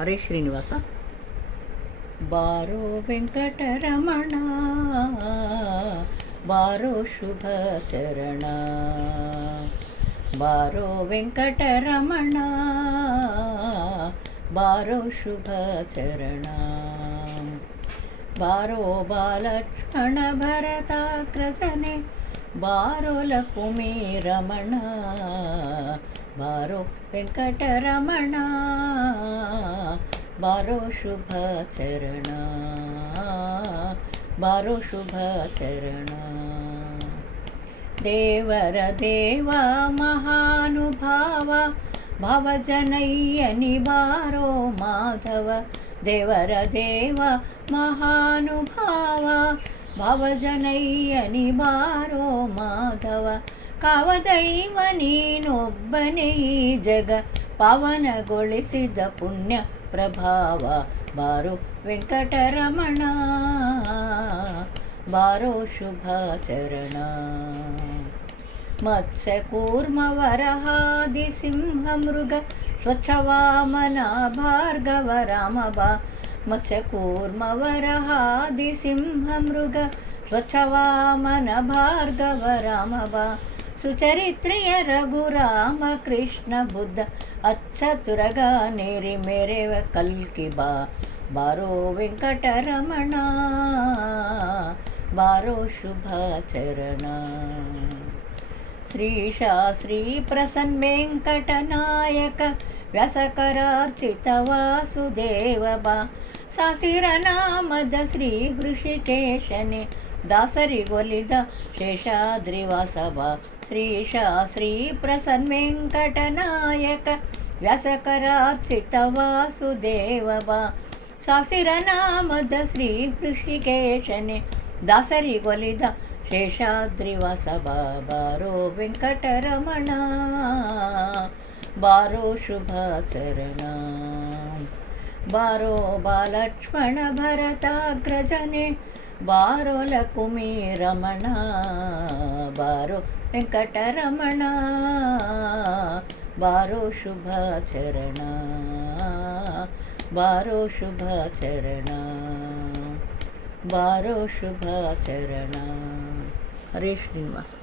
ಹರೇ ಶ್ರೀನಿವಾಸ. ಬಾರೋ ವೆಂಕಟರಮಣ, ಬಾರೋ ಶುಭ ಚರಣ, ಬಾರೋ ವೆಂಕಟರಮಣ, ಬಾರೋ ಶುಭ ಚರಣ. ಬಾರೋ ಬಾಲಕ್ಷ್ಮಣ ಭರತಾಗ್ರಜನೆ, ಬಾರೋ ಲಕುಮಿ ರಮಣ, ಬಾರೋ ವೆಂಕಟರಮಣ, ಬಾರೋ ಶುಭ ಚರಣ, ಬಾರೋ ಶುಭ ಚರಣ. ದೇವರ ದೇವ ಮಹಾನುಭಾವ, ಭವಜನಯ್ಯನಿ ಬಾರೋ ಮಾಧವ. ದೇವರ ದೇವ ಮಹಾನುಭಾವ, ಭವಜನಯ್ಯನಿ ಬಾರೋ ಮಾಧವ. ಕಾವದೈವ ನೀನೊಬ್ಬನೇ ಈ ಜಗ ಪಾವನಗೊಳಿಸಿದ ಪುಣ್ಯ ಪ್ರಭಾವ. ಬಾರೋ ವೆಂಕಟರಮಣ, ಬಾರೋ ಶುಭ ಚರಣ. ಮತ್ಸ್ಯ ಕೂರ್ಮ ವರಹಾದಿ ಸಿಂಹ ಮೃಗ ಸ್ವಚ್ಛವಾಮನ ಭಾರ್ಗವ ರಾಮ ಬಾ. ಮತ್ಸ್ಯ ಕೂರ್ಮ ವರಹಾದಿ ಸಿಂಹ ಮೃಗ ಸ್ವಚ್ಛವಾಮನ ಭಾರ್ಗವ ರಾಮ ಬಾ. ಸುಚರಿತ್ರೆಯ ರಘುರಾಮ ಕೃಷ್ಣ ಬುದ್ಧ ಅಚ್ಚ ತುರಗ ನೇರಿ ಮೇರೆವ ಕಲ್ಕಿ ಬಾ. ಬಾರೋ ವೆಂಕಟರಮಣ, ಬಾರೋ ಶುಭ ಚರಣ. ಶ್ರೀಶ ಶ್ರೀ ಪ್ರಸನ್ನ ವೆಂಕಟನಾಯಕ, ವ್ಯಾಸಕರಾರ್ಚಿತ ವಾಸುದೇವ ಬಾ. ಸಾಸಿರ ನಾಮದ ಶ್ರೀ ಹೃಷಿಕೇಶನೆ, ದಾಸರಿಗೊಲಿದ ಶೇಷಾದ್ರಿವಾಸ ಬಾ. ಶ್ರೀಶ ಶ್ರೀ ಪ್ರಸನ್ನ ವೆಂಕಟನಾಯಕ, ವ್ಯಾಸಕರಾರ್ಚಿತ ವಾಸುದೇವ ಬಾ. ಸಾಸಿರ ನಾಮದ ಶ್ರೀ ಹೃಷಿಕೇಶನೆ, ದಾಸರಿಗೊಲಿದ ಶೇಷಾದ್ರಿವಾಸ ಬಾ. ಬಾರೋ ವೆಂಕಟರಮಣ, ಬಾರೋ ಶುಭ ಚರಣ. ಬಾರೋ ಬಾಲಕ್ಷ್ಮಣ ಭರತಾಗ್ರಜನೆ, ಬಾರೋ ಲಕುಮಿ ರಮಣ, ಬಾರೋ ವೆಂಕಟರಮಣ, ಬಾರೋ ಶುಭ ಚರಣ, ಬಾರೋ ಶುಭ ಚರಣ, ಬಾರೋ ಶುಭ ಚರಣ. ಹರೇ ಶ್ರೀನಿವಾಸ.